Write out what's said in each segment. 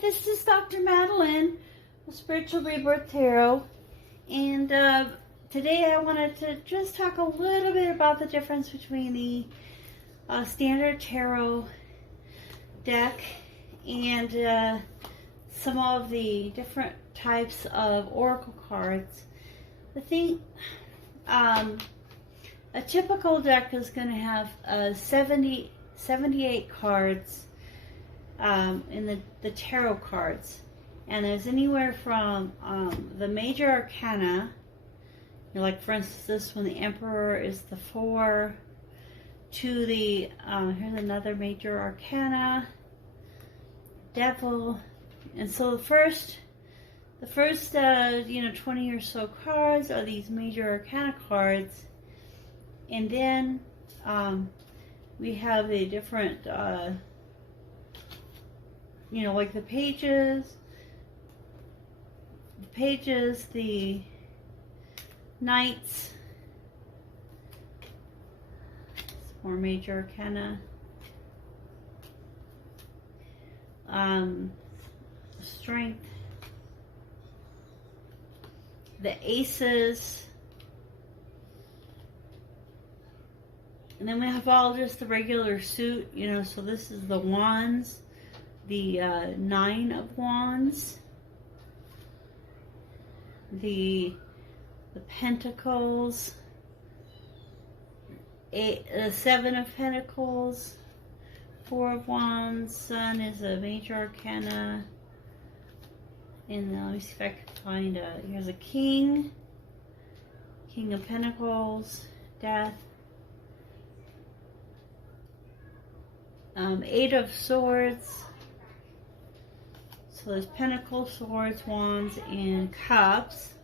this is DrMadelyn, Spiritual Rebirth Tarot, and today I wanted to just talk a little bit about the difference between the standard tarot deck and some of the different types of oracle cards. I think a typical deck is going to have 78 cards in the tarot cards, and there's anywhere from the major arcana, like for instance this one, the Emperor is the 4, to the here's another major arcana, Devil. And so the first 20 or so cards are these major arcana cards, and then we have the different like the pages, the knights, more major arcana, strength, the aces, and then we have all just the regular suit, so this is the wands, the 9 of wands, the pentacles, the 7 of pentacles, 4 of wands, Sun is a major arcana, and let me see if I can find here's a king of pentacles, death, 8 of swords. So there's pentacles, swords, wands, and cups.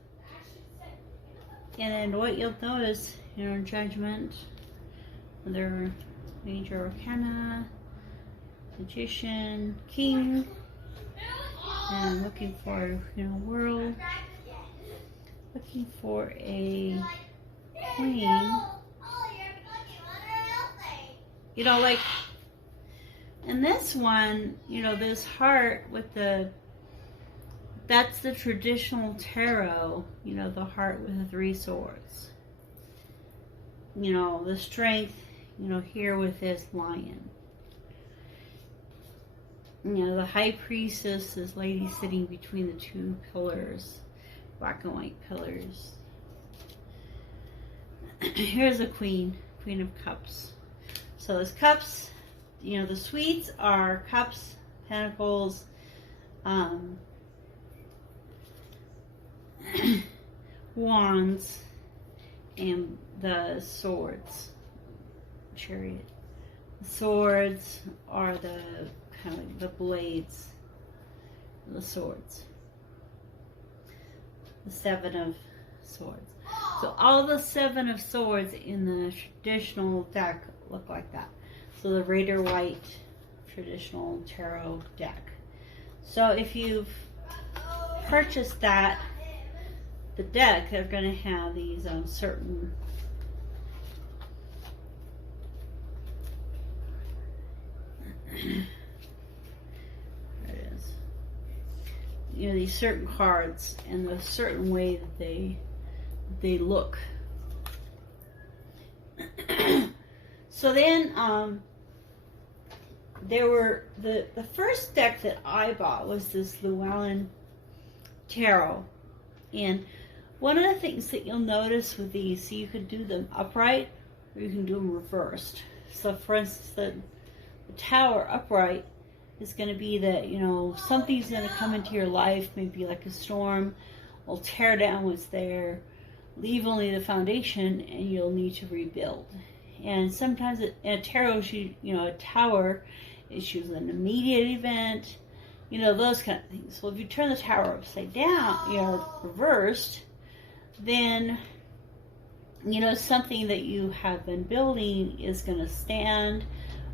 And then what you'll notice, judgment, other major arcana, magician, king, and looking for, world, looking for a queen. Like, and this one, this heart with that's the traditional tarot, the heart with the 3 swords. The strength, here with this lion. The high priestess is lady sitting between the 2 pillars, black and white pillars. Here's a queen of cups. So there's cups, the suites are cups, pentacles, wands, and the swords, chariot. The swords are the kind of like the blades, the swords. The 7 of swords. So all the 7 of swords in the traditional deck look like that. So the Raider White traditional tarot deck. So if you've purchased the deck, they're going to have these certain there it is. These certain cards and the certain way that they look. So then there were the first deck that I bought was this Llewellyn Tarot, and one of the things that you'll notice with these, so you could do them upright or you can do them reversed. So for instance, the Tower upright is going to be that something's going to come into your life, maybe like a storm, will tear down what's there, leave only the foundation, and you'll need to rebuild. And sometimes in a tarot, a tower issues an immediate event, those kind of things. So if you turn the tower upside down, reversed, then something that you have been building is going to stand.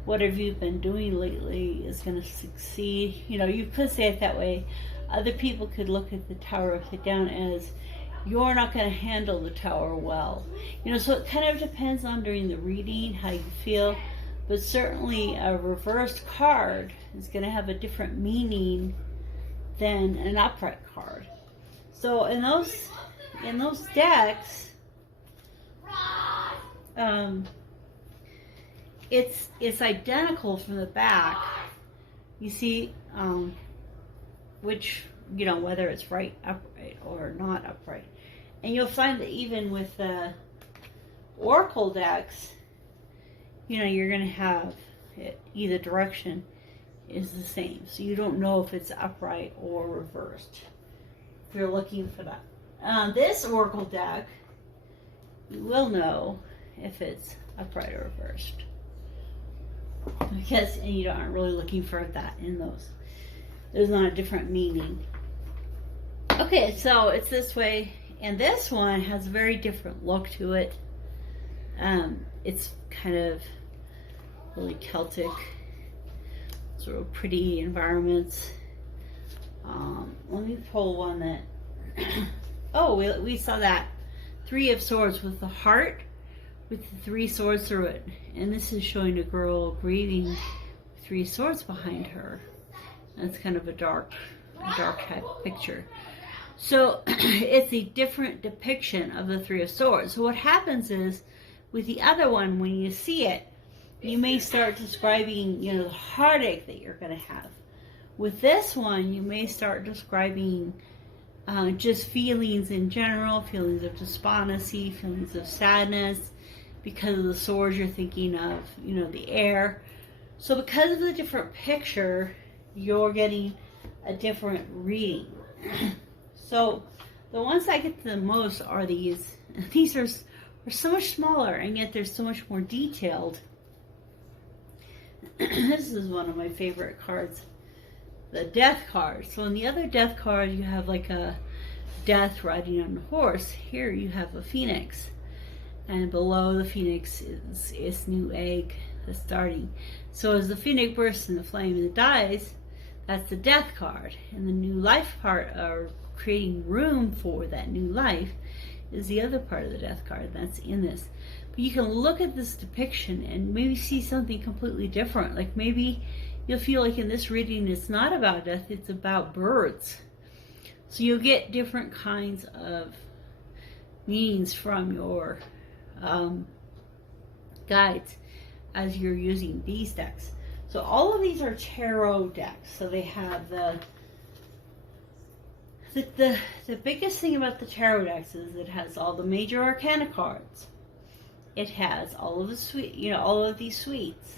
Whatever you've been doing lately is going to succeed. You could say it that way. Other people could look at the tower upside down as you're not going to handle the tower well. So it kind of depends on during the reading how you feel. But certainly a reversed card is going to have a different meaning than an upright card. So in those decks, it's identical from the back. You see, which, you know, whether it's right, upright, or not upright. And you'll find that even with the Oracle decks, you know, you're going to have it, either direction is the same. So you don't know if it's upright or reversed if you're looking for that. This Oracle deck, you will know if it's upright or reversed. Because you aren't really looking for that in those. There's not a different meaning. Okay, so it's this way. And this one has a very different look to it. It's kind of really Celtic, sort of pretty environments. Let me pull one that, oh, we saw that Three of Swords with the heart, with the 3 swords through it. And this is showing a girl grieving 3 swords behind her. That's kind of a dark type picture. So it's a different depiction of the 3 of Swords. So what happens is, with the other one, when you see it, you may start describing, you know, the heartache that you're going to have. With this one, you may start describing just feelings in general, feelings of despondency, feelings of sadness, because of the swords you're thinking of, you know, the air. So because of the different picture, you're getting a different reading. So the ones I get the most are these. These are so much smaller, and yet they're so much more detailed. This is one of my favorite cards, the Death card. So in the other Death card, you have like a death riding on a horse. Here you have a phoenix, and below the phoenix is new egg that's starting. So as the phoenix bursts in the flame and it dies, that's the Death card. And the new life part, or creating room for that new life, is the other part of the Death card that's in this. But you can look at this depiction and maybe see something completely different. Like maybe you'll feel like in this reading it's not about death, it's about birds. So you'll get different kinds of meanings from your guides as you're using these decks. So all of these are tarot decks. So they have the biggest thing about the tarot decks is it has all the major arcana cards. It has all of the suite, you know, all of these suites,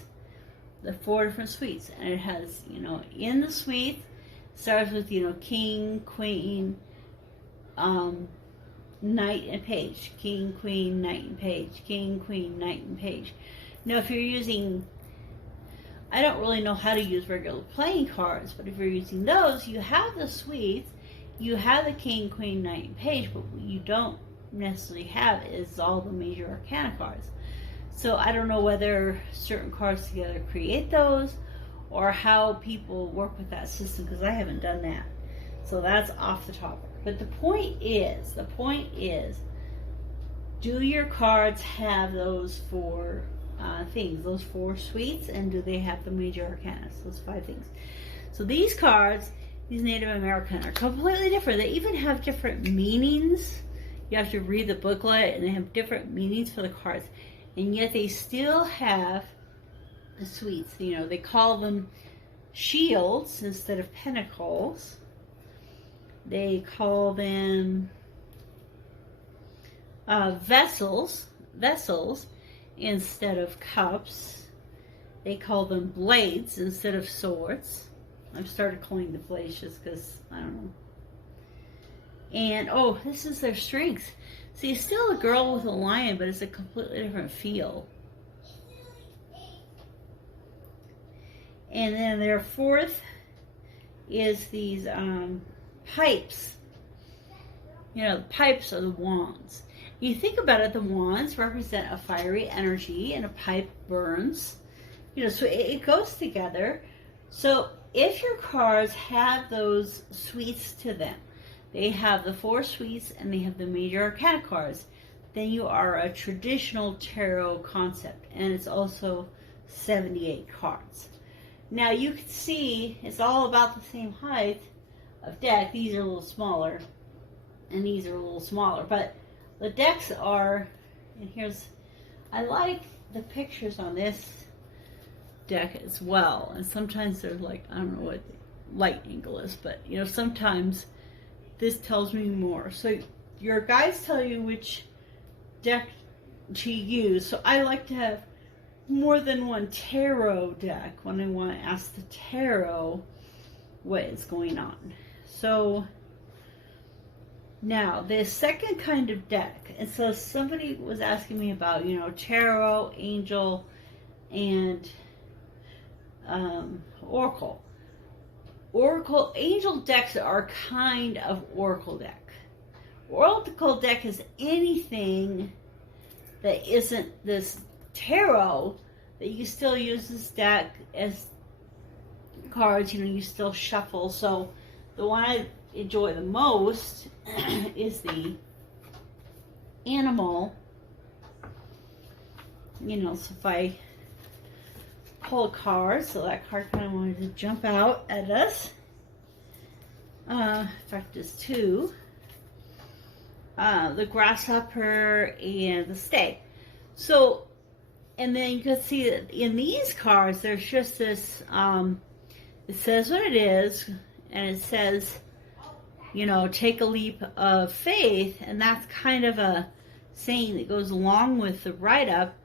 the 4 different suites, and it has, you know, in the suite starts with, you know, king, queen, knight, and page. King, queen, knight, and page. King, queen, knight, and page. Now, if you're using, I don't really know how to use regular playing cards, but if you're using those, you have the suites. You have the king, queen, knight, and page, but what you don't necessarily have is all the major arcana cards. So I don't know whether certain cards together create those, or how people work with that system, because I haven't done that. So that's off the topic. But the point is, do your cards have those 4 things, those 4 suites, and do they have the major arcana, those 5 things? So these cards, these Native American, are completely different. They even have different meanings. You have to read the booklet, and they have different meanings for the cards. And yet they still have the suites. You know, they call them shields instead of pentacles. They call them vessels instead of cups. They call them blades instead of swords. I've started calling the blades just because, I don't know. And, oh, this is their strength. See, it's still a girl with a lion, but it's a completely different feel. And then their 4th is these pipes. You know, the pipes are the wands. You think about it, the wands represent a fiery energy, and a pipe burns. You know, so it goes together. So if your cards have those suites to them, they have the 4 suites and they have the major arcana cards, then you are a traditional tarot concept, and it's also 78 cards. Now you can see it's all about the same height of deck. These are a little smaller, and these are a little smaller, but the decks are, and here's, I like the pictures on this deck as well, and sometimes they're like, I don't know what the light angle is, but you know, sometimes this tells me more. So your guides tell you which deck to use. So I like to have more than one tarot deck when I want to ask the tarot what is going on. So now the second kind of deck, and so somebody was asking me about, you know, tarot, angel, and oracle. Angel decks are kind of oracle deck. Oracle deck is anything that isn't this tarot, that you still use this deck as cards, you know, you still shuffle. So the one I enjoy the most is the animal. You know, so if I pull a card, so that card kind of wanted to jump out at us. In fact, there's two. The grasshopper and the stag. So, and then you can see that in these cards, there's just this, it says what it is, and it says, you know, take a leap of faith, and that's kind of a saying that goes along with the write-up,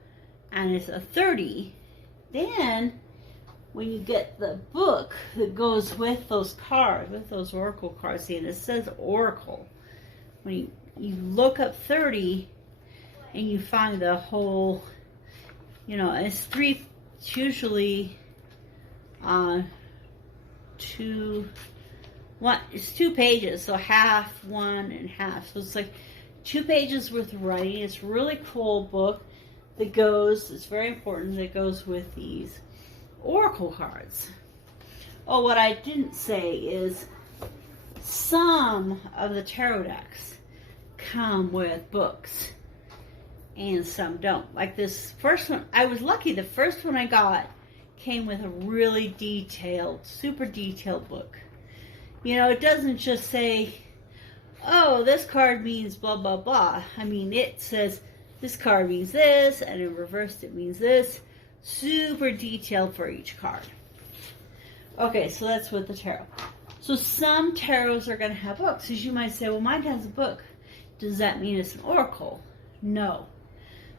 and it's a 30. Then, when you get the book that goes with those cards, with those oracle cards, see, and it says oracle. When you look up 30, and you find the whole, you know, it's usually it's 2 pages, so half, one, and half. So it's like 2 pages worth of writing. It's a really cool book that goes, it's very important, that goes with these oracle cards. Oh, what I didn't say is some of the tarot decks come with books and some don't. Like this first one, I was lucky, the first one I got came with a really detailed, super detailed book. You know, it doesn't just say, oh, this card means blah, blah, blah. I mean, it says this card means this, and in reverse it means this. Super detailed for each card. Okay, so that's with the tarot. So some tarots are going to have books. As you might say, well, mine has a book. Does that mean it's an oracle? No.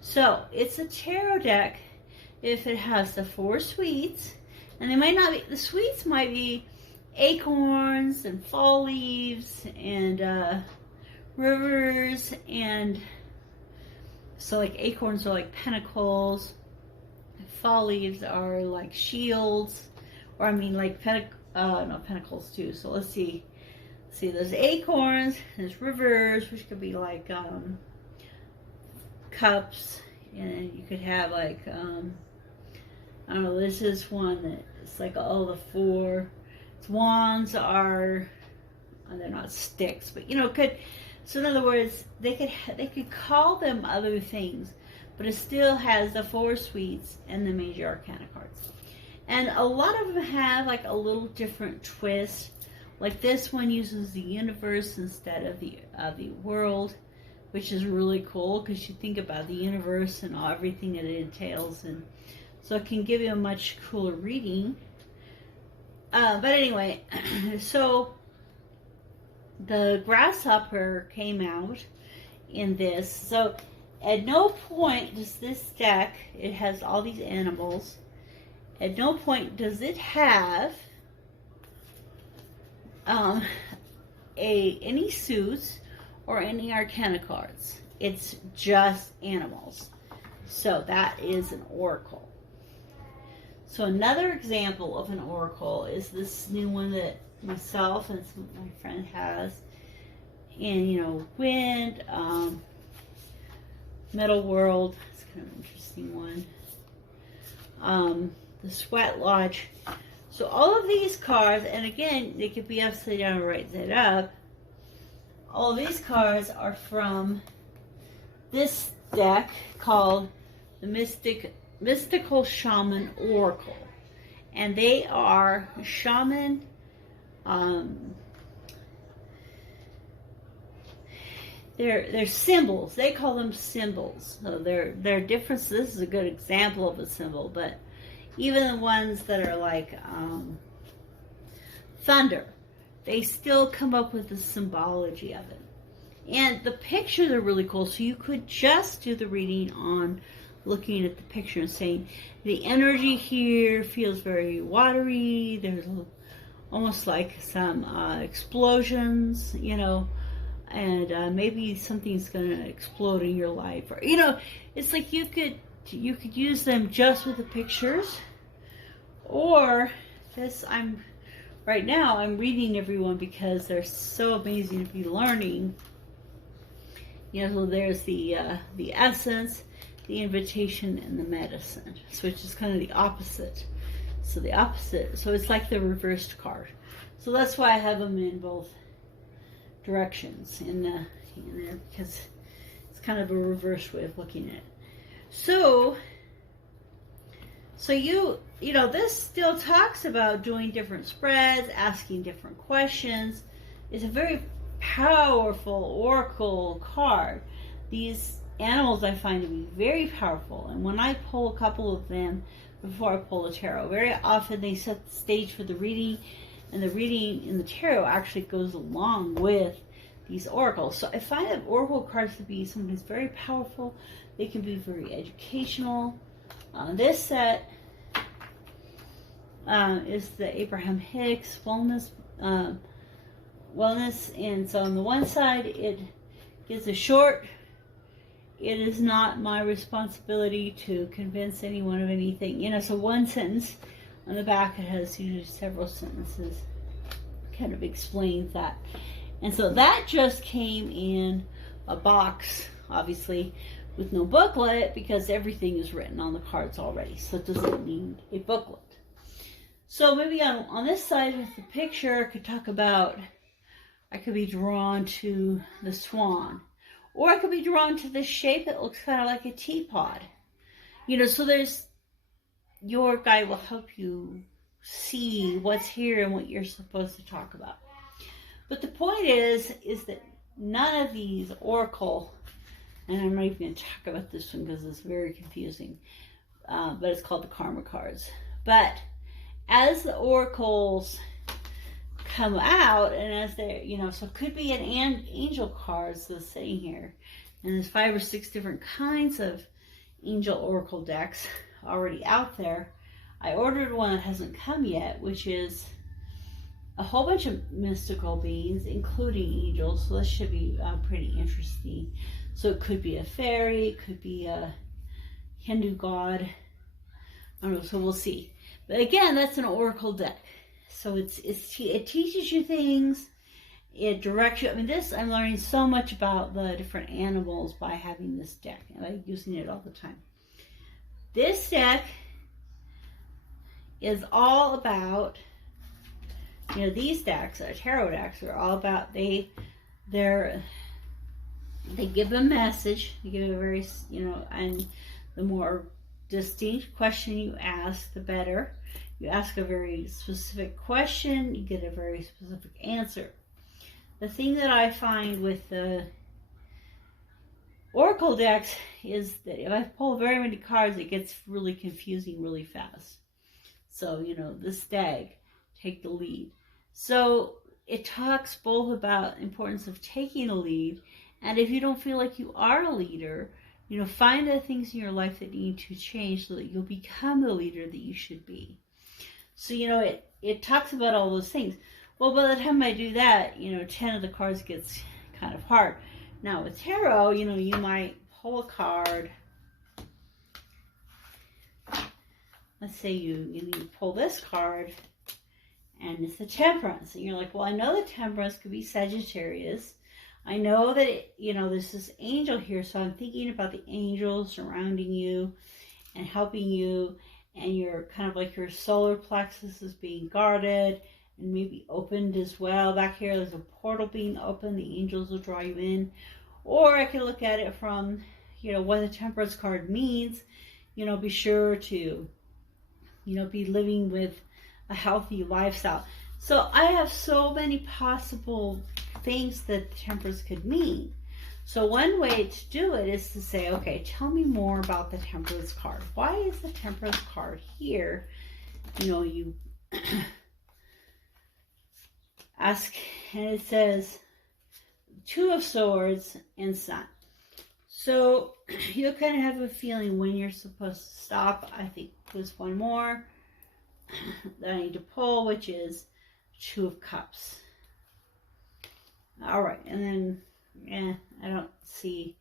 So it's a tarot deck if it has the 4 suites, and they might not be, the suites might be acorns and fall leaves and rivers, and so like acorns are like pentacles, fall leaves are like shields, or I mean like pentacles too. So let's see, there's acorns, there's rivers, which could be like cups, and you could have like I don't know, this is one that it's like all the 4 wands are, they're not sticks, but you know, could, so in other words, they could call them other things, but it still has the 4 suites and the major arcana cards. And a lot of them have like a little different twist. Like this one uses the universe instead of the world, which is really cool because you think about the universe and everything that it entails, and so it can give you a much cooler reading. But anyway, so the grasshopper came out in this. So at no point does this deck, it has all these animals, at no point does it have any suits or any arcana cards. It's just animals. So that is an oracle. So another example of an oracle is this new one that myself and my friend has. And, you know, wind, metal world, it's kind of an interesting one. The sweat lodge. So all of these cards, and again, they could be upside down or right side up. All of these cards are from this deck called the Mystical Shaman Oracle. And they are Shaman, they're symbols. They call them symbols. So they're different. So this is a good example of a symbol, but even the ones that are like thunder, they still come up with the symbology of it. And the pictures are really cool. So you could just do the reading on looking at the picture and saying, the energy here feels very watery. There's almost like some explosions, you know, and maybe something's going to explode in your life. Or, you know, it's like you could use them just with the pictures. Or this, right now I'm reading everyone because they're so amazing to be learning. You know, so there's the essence, the invitation, and the medicine, so which is kind of the opposite. So the opposite, so it's like the reversed card. So that's why I have them in both directions in there, because it's kind of a reverse way of looking at it. So you know, this still talks about doing different spreads, asking different questions. It's a very powerful oracle card. These animals I find to be very powerful, and when I pull a couple of them before I pull the tarot, very often they set the stage for the reading, and the reading in the tarot actually goes along with these oracles. So I find that oracle cards to be something that's very powerful. They can be very educational. This set is the Abraham Hicks wellness, and so on the one side it gives a short, it is not my responsibility to convince anyone of anything, you know, so one sentence. On the back it has usually several sentences, kind of explains that. And so that just came in a box, obviously, with no booklet, because everything is written on the cards already, so it doesn't need a booklet. So maybe on this side with the picture, I could talk about, I could be drawn to the swan, or I could be drawn to this shape that looks kind of like a teapot. You know, so there's, your guide will help you see what's here and what you're supposed to talk about. But the point is that none of these oracle, and I'm not even going to talk about this one because it's very confusing, but it's called the karma cards. But as the oracles come out, and as they're, you know, so it could be an angel cards, so saying here, and there's 5 or 6 different kinds of angel oracle decks already out there. I ordered one that hasn't come yet, which is a whole bunch of mystical beings, including angels, so this should be pretty interesting. So it could be a fairy, it could be a Hindu god, I don't know, so we'll see. But again, that's an oracle deck. So it teaches you things, it directs you. I mean, this, I'm learning so much about the different animals by having this deck, and I'm using it all the time. This deck is all about, you know, these decks, tarot decks, are all about, they give a message, they give a very, you know, and the more distinct question you ask, the better. You ask a very specific question, you get a very specific answer. The thing that I find with the oracle decks is that if I pull very many cards, it gets really confusing really fast. So, you know, this deck, take the lead. So it talks both about the importance of taking a lead, and if you don't feel like you are a leader, you know, find the things in your life that need to change so that you'll become the leader that you should be. So, you know, it talks about all those things. Well, by the time I do that, you know, 10 of the cards gets kind of hard. Now with tarot, you know, you might pull a card. Let's say you pull this card, and it's the Temperance. And you're like, well, I know the Temperance could be Sagittarius. I know that, you know, there's this angel here, so I'm thinking about the angels surrounding you and helping you, and you're kind of like your solar plexus is being guarded and maybe opened as well. Back here, there's a portal being opened. The angels will draw you in. Or I can look at it from, you know, what the Temperance card means. You know, be sure to, you know, be living with a healthy lifestyle. So I have so many possible things that Temperance could mean. So one way to do it is to say, okay, tell me more about the Temperance card. Why is the Temperance card here? You know, you ask, and it says Two of Swords and Sun. So you'll kind of have a feeling when you're supposed to stop. I think there's one more that I need to pull, which is Two of Cups. All right, and then, I don't see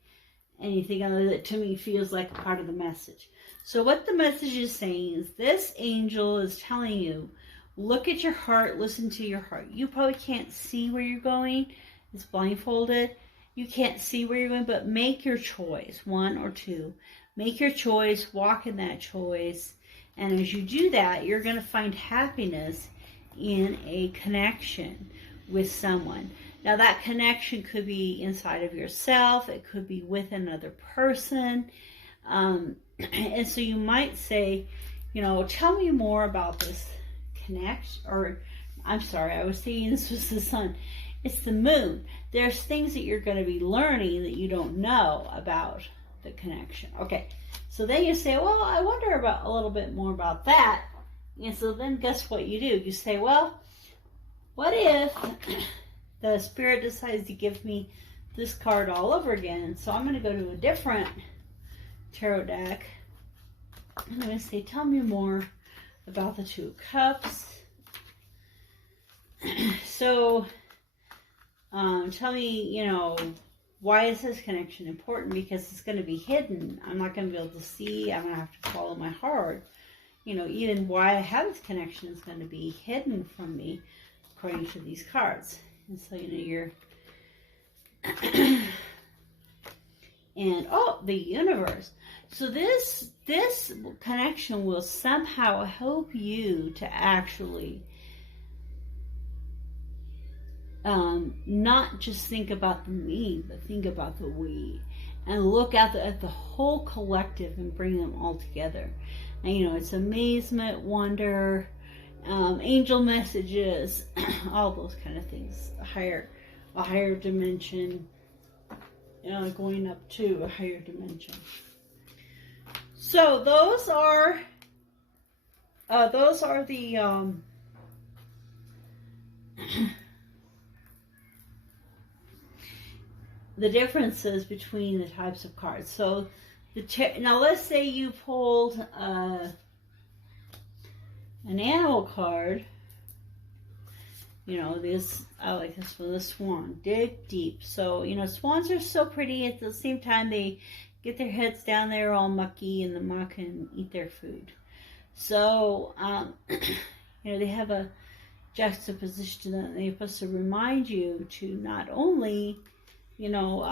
anything other that to me feels like a part of the message. So what the message is saying is this angel is telling you, look at your heart, listen to your heart. You probably can't see where you're going. It's blindfolded. You can't see where you're going, but make your choice, one or two. Make your choice, walk in that choice. And as you do that, you're going to find happiness in a connection with someone. Now that connection could be inside of yourself. It could be with another person. And so you might say, you know, tell me more about this connection. Or, I'm sorry, I was thinking this was the sun. It's the moon. There's things that you're going to be learning that you don't know about the connection. Okay, so then you say, well, I wonder about a little bit more about that. And so then guess what you do? You say, well, what if the Spirit decides to give me this card all over again? So I'm going to go to a different tarot deck. I'm going to say, tell me more about the Two of Cups. So tell me, you know, why is this connection important? Because it's going to be hidden. I'm not going to be able to see. I'm going to have to follow my heart. You know, even why I have this connection is going to be hidden from me, according to these cards. And so, you know, you're... and, oh, the universe. So this connection will somehow help you to actually not just think about the me, but think about the we, and look at the whole collective and bring them all together. And you know, it's amazement, wonder, angel messages, all those kind of things. A higher dimension, you know, going up to a higher dimension. So those are the the differences between the types of cards. So now let's say you pulled an animal card. You know, this, I like this one, the swan. Dig deep. So, you know, swans are so pretty. At the same time, they get their heads down there all mucky in the muck and eat their food. So, you know, they have a juxtaposition that they're supposed to remind you to not only, you know,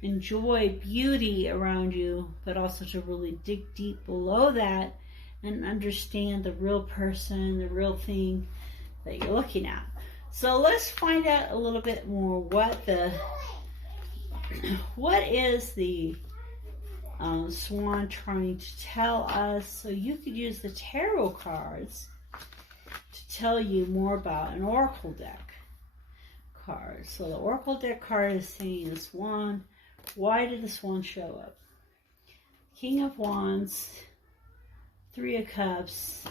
enjoy beauty around you, but also to really dig deep below that and understand the real person, the real thing that you're looking at. So let's find out a little bit more what is the swan trying to tell us. So you could use the tarot cards to tell you more about an oracle deck card. So the oracle deck card is saying the swan. Why did the swan show up? King of Wands, Three of Cups,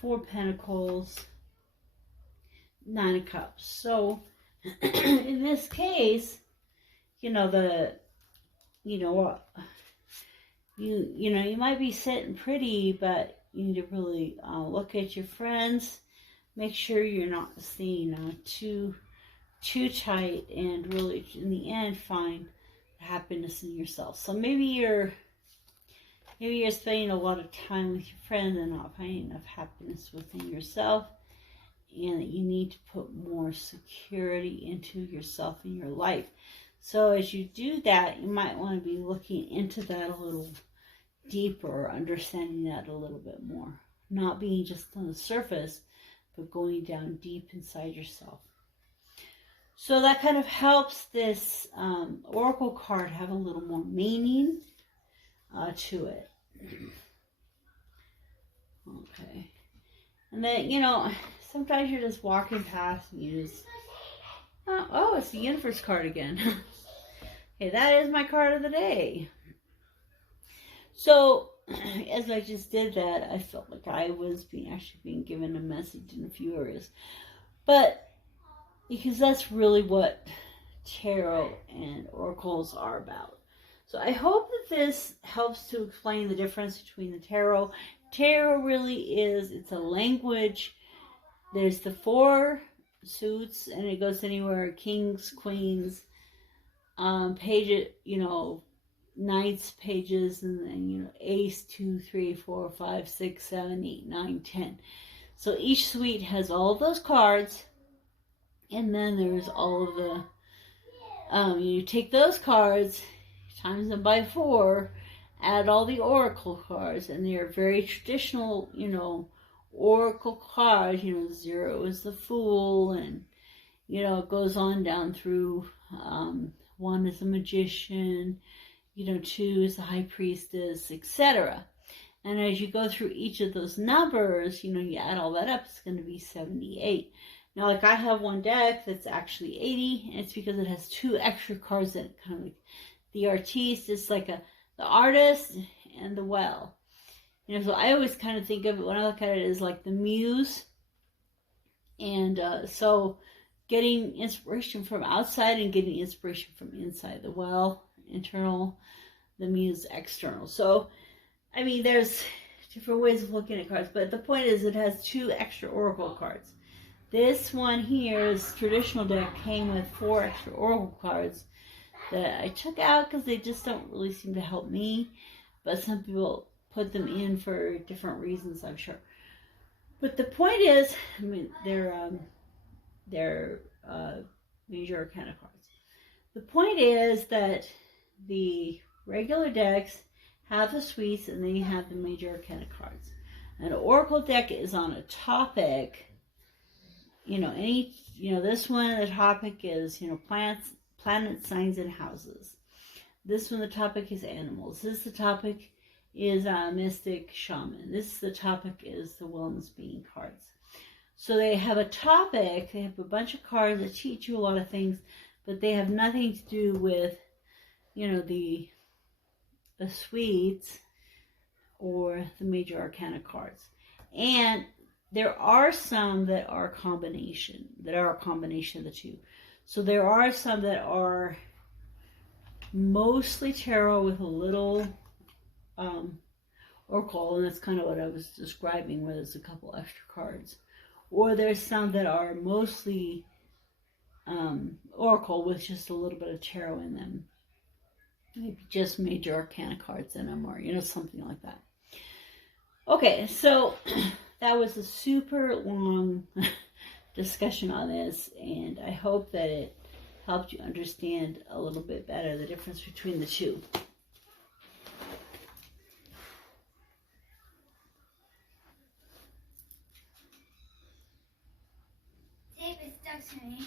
Four of Pentacles, Nine of Cups. So in this case, you know, you might be sitting pretty, but you need to really look at your friends. Make sure you're not staying too tight, and really in the end find happiness in yourself. So maybe you're spending a lot of time with your friends and not finding enough happiness within yourself, and that you need to put more security into yourself in your life. So as you do that, you might want to be looking into that a little deeper, understanding that a little bit more. Not being just on the surface, but going down deep inside yourself. So that kind of helps this oracle card have a little more meaning to it. Okay. And then, you know, sometimes you're just walking past and you just Oh, it's the universe card again. Okay, that is my card of the day. So, as I just did that, I felt like I was actually being given a message in a few areas. But, because that's really what tarot and oracles are about. So I hope that this helps to explain the difference between the tarot. Tarot really is, it's a language. There's the 4 suits, and it goes anywhere, kings, queens, pages, knights, pages, and then, ace, 2, 3, 4, 5, 6, 7, 8, 9, 10. So each suite has all of those cards, and then there's all of the, you take those cards, times them by 4, add all the oracle cards, and they're very traditional, oracle cards. 0 is the Fool, and, it goes on down through, 1 is the Magician, 2 is the High Priestess, etc. And as you go through each of those numbers, you add all that up, it's going to be 78. Now, like I have one deck that's actually 80, and it's because it has 2 extra cards in it, kind of like the artiste. It's like the artist and the well. So I always kind of think of it, when I look at it, as like the muse. And so getting inspiration from outside and getting inspiration from inside. The well, internal, the muse, external. So, there's different ways of looking at cards, but the point is it has 2 extra oracle cards. This one here, this traditional deck, came with 4 extra oracle cards that I took out because they just don't really seem to help me, but some people put them in for different reasons, I'm sure. But the point is, they're major arcana cards. The point is that the regular decks have the suites, and then you have the major arcana cards. An oracle deck is on a topic. This one, the topic is, plants, planets, signs, and houses. This one, the topic is animals. This, the topic is mystic, shaman. This, the topic is the wellness being cards. So they have a topic, they have a bunch of cards that teach you a lot of things, but they have nothing to do with, the suites or the major arcana cards. And there are some that are a combination of the 2. So there are some that are mostly tarot with a little oracle, and that's kind of what I was describing, where there's a couple extra cards. Or there's some that are mostly oracle with just a little bit of tarot in them. Maybe just major arcana cards in them, or something like that. Okay, so that was a super long discussion on this, and I hope that it helped you understand a little bit better the difference between the 2. Tape is stuck to me.